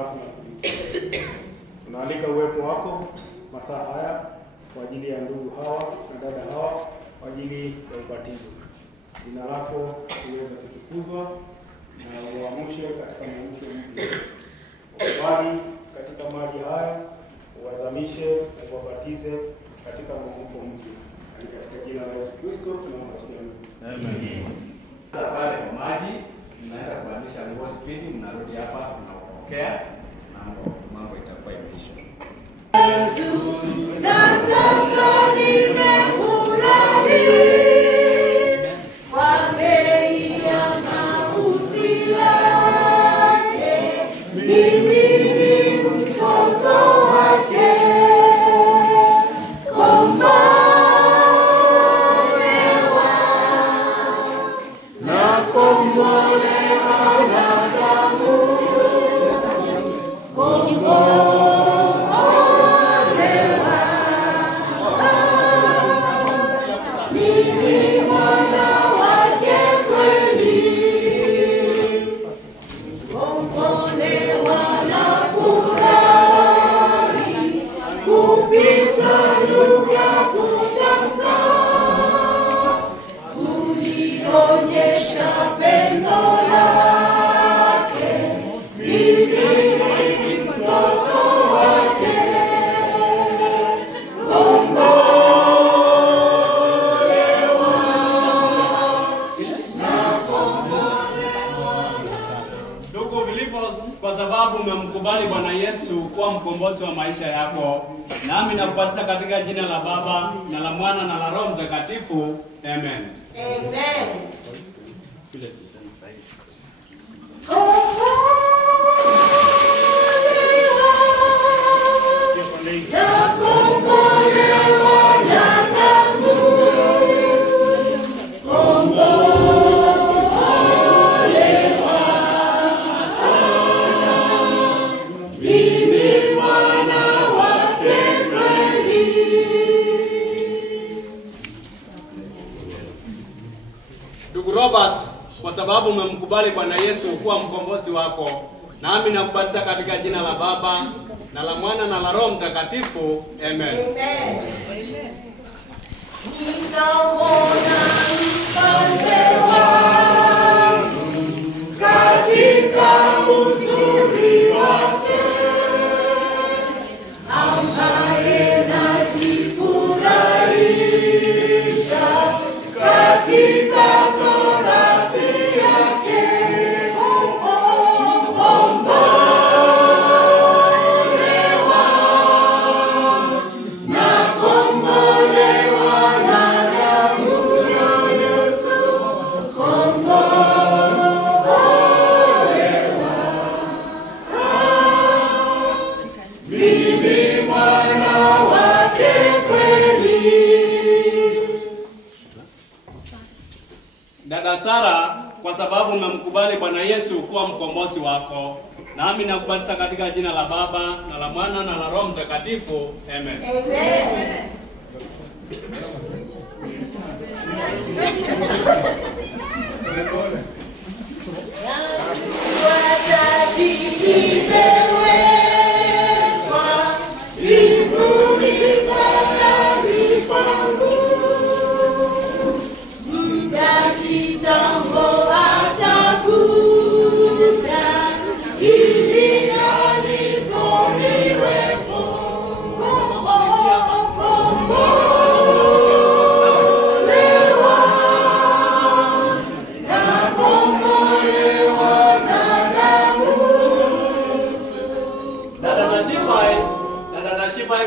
halafu na kulipa. Tunaalika uwepo wako masaa haya kwa ajili ya ndugu hawa na dada hawa kwa ajili ya ubatizo. Jina lako liweze kutukuzwa na uamshe katika maisha mpya. Ukubali katika maji haya, uwazamishe na kuwabatize katika mwamko mpya. Katika jina la Yesu Kristo tunaomba tukiamini. Amen. Pale kwa maji mnaenda kubadilisha nguo spidi, mnarudi hapa mnapokea na mambo itakuwa imeisha. Na sasa nimefurahi kwa bei ya mauti yake, mimi ni mtoto wake, kombolewa na kombolewa na damu, kwa sababu umemkubali Bwana Yesu kuwa mkombozi wa maisha yako, nami nakubatiza katika jina la Baba na la Mwana na la Roho Mtakatifu. Amen. Amen. Ndugu Robert, kwa sababu umemkubali Bwana Yesu kuwa mkombozi wako, nami nakubatiza katika jina la Baba na la Mwana na la Roho Mtakatifu. Amen. Amen. Nitaona mfalme wangu katika uzuri wake, ambaye najifurahisha katika torati yake. Kombolewa na kombolewa na damu ya Yesu. Kombolewa, mimi mwana wake kweli. Dada Sara, kwa sababu umemkubali Bwana Yesu kuwa mkombozi wako, nami nakubatiza katika jina la Baba na la Mwana na la Roho Mtakatifu. Amen. Amen.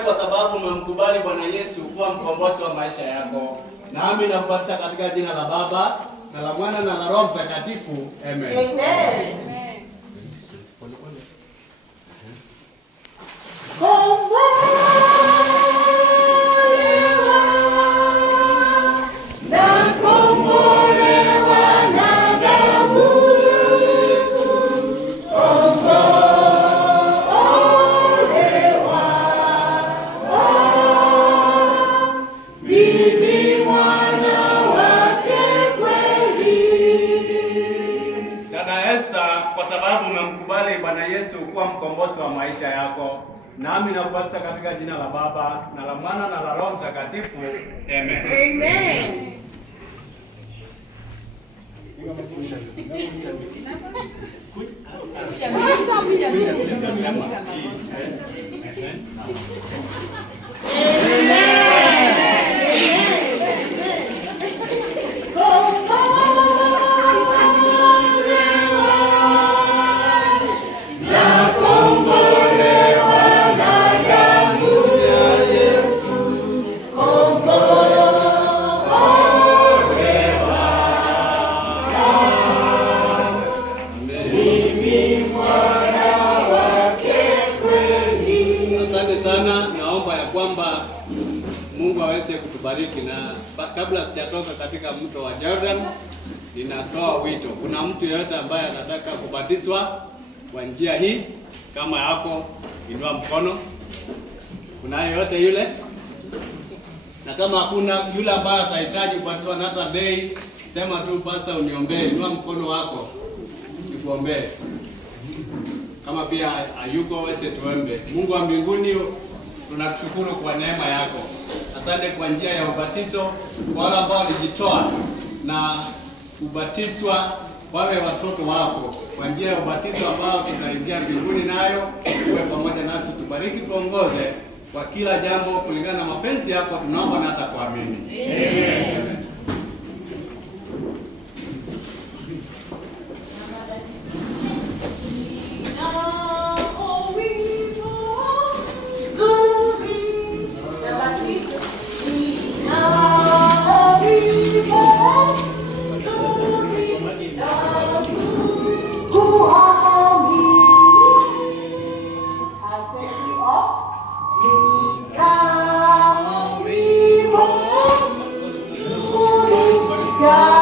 Kwa sababu umemkubali Bwana Yesu kuwa mkombozi wa maisha yako, nami nakubatiza katika jina la Baba na la Mwana na la Roho Mtakatifu. Amen. Amen. Dada Esther, Yesu kuwa mkombozi wa maisha yako. Nami nakubatiza katika jina la Baba na la Mwana na la Roho Mtakatifu. Amen. Amen. Mungu aweze kutubariki. Na kabla sijatoka katika mto wa Jordan, ninatoa wito. Kuna mtu yeyote ambaye anataka kubatizwa kwa njia hii? Kama yako, inua mkono. Kuna yeyote yule? Na kama hakuna yule ambaye atahitaji kubatizwa na hata day, sema tu pastor uniombee. Inua mkono wako nikuombee. Kama pia hayuko, wewe tuombe. Mungu wa mbinguni, tunakushukuru kwa neema yako. Asante kwa njia ya ubatizo, kwa wale ambao walijitoa na kubatizwa wawe watoto wako. Kwa njia ya ubatizo ambao tutaingia mbinguni nayo, uwe pamoja nasi, tubariki, tuongoze kwa kila jambo kulingana na mapenzi yako, tunaomba na hata kuamini. Amen. God.